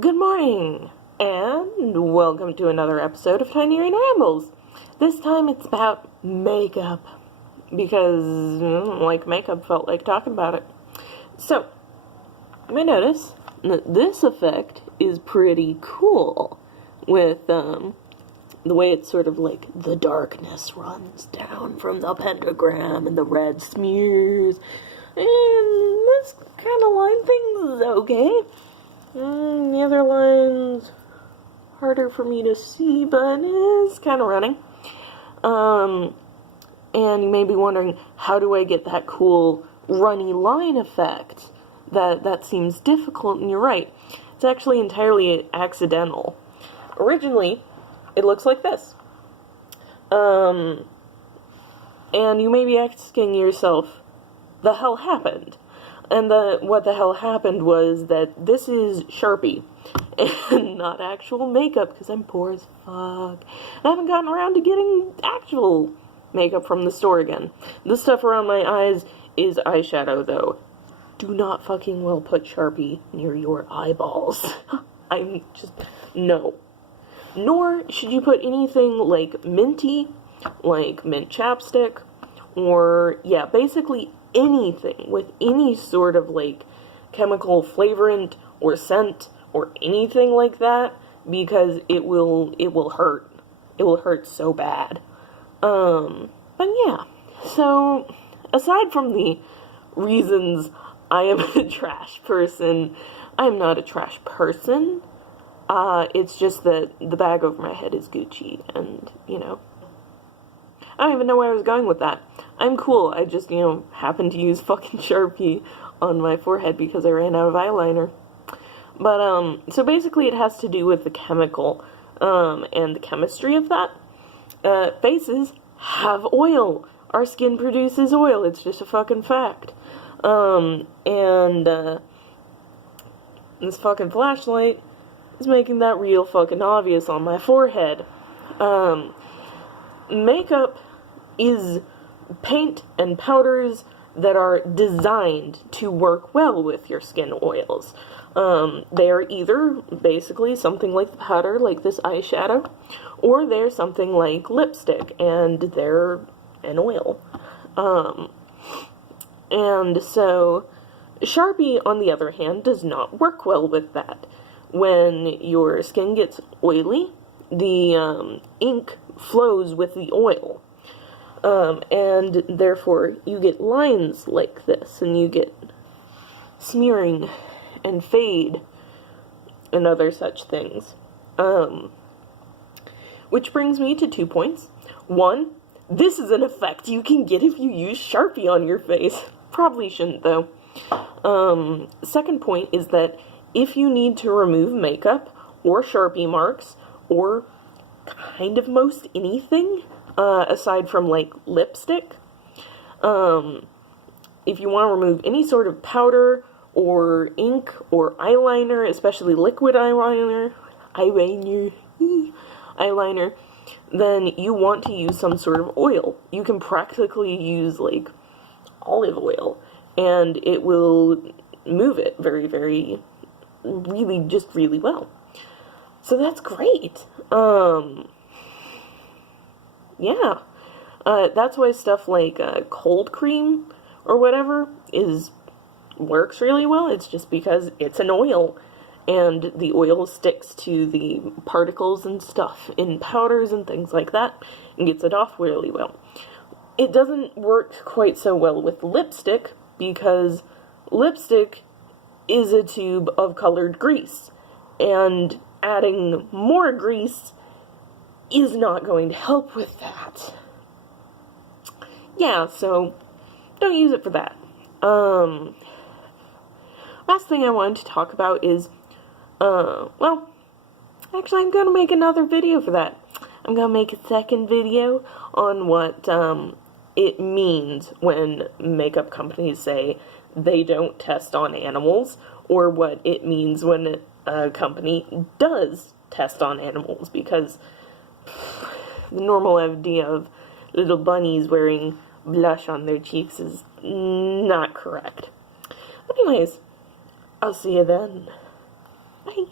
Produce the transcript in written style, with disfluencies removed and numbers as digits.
Good morning, and welcome to another episode of Tiny Rain Rambles. This time it's about makeup, because, makeup, felt like talking about it. So, you may notice that this effect is pretty cool, with, the way it's sort of like the darkness runs down from the pentagram and the red smears, and this kind of line thing is okay. The other line's harder for me to see, but it's kind of running. And you may be wondering, how do I get that cool runny line effect? That seems difficult, and you're right. It's actually entirely accidental. Originally, it looks like this. And you may be asking yourself, the hell happened? And what the hell happened was that this is Sharpie, and not actual makeup, because I'm poor as fuck. I haven't gotten around to getting actual makeup from the store again. This stuff around my eyes is eyeshadow, though. Do not fucking well put Sharpie near your eyeballs. I'm just, no. Nor should you put anything like minty, like mint chapstick, or, yeah, basically anything with any sort of like chemical flavorant or scent or anything like that, because it will hurt. It will hurt so bad. But yeah. So aside from the reasons I am a trash person, I'm not a trash person. It's just that the bag over my head is Gucci, and I don't even know where I was going with that. I'm cool. I just, happened to use fucking Sharpie on my forehead because I ran out of eyeliner. But, so basically it has to do with the chemical, and the chemistry of that. Faces have oil. Our skin produces oil. It's just a fucking fact. This fucking flashlight is making that real fucking obvious on my forehead. Makeup is paint and powders that are designed to work well with your skin oils. They are either basically something like the powder, like this eyeshadow, or they're something like lipstick, and they're an oil. And so Sharpie, on the other hand, does not work well with that. When your skin gets oily, the ink flows with the oil. And therefore you get lines like this, and you get smearing and fade and other such things. Which brings me to 2 points. One, this is an effect you can get if you use Sharpie on your face. Probably shouldn't, though. Second point is that if you need to remove makeup or Sharpie marks or kind of most anything, aside from like lipstick, if you want to remove any sort of powder or ink or eyeliner, especially liquid eyeliner, then you want to use some sort of oil. You can practically use like olive oil, and it will move it very, very, really well. So that's great. Yeah. That's why stuff like cold cream or whatever works really well. It's just because it's an oil, and the oil sticks to the particles and stuff in powders and things like that, and gets it off really well. It doesn't work quite so well with lipstick, because lipstick is a tube of colored grease, and adding more grease is not going to help with that. Yeah, so don't use it for that. Last thing I wanted to talk about is, actually I'm gonna make another video for that. I'm gonna make a second video on what, it means when makeup companies say they don't test on animals, or what it means when a company does test on animals, because the normal idea of little bunnies wearing blush on their cheeks is not correct. Anyways, I'll see you then. Bye.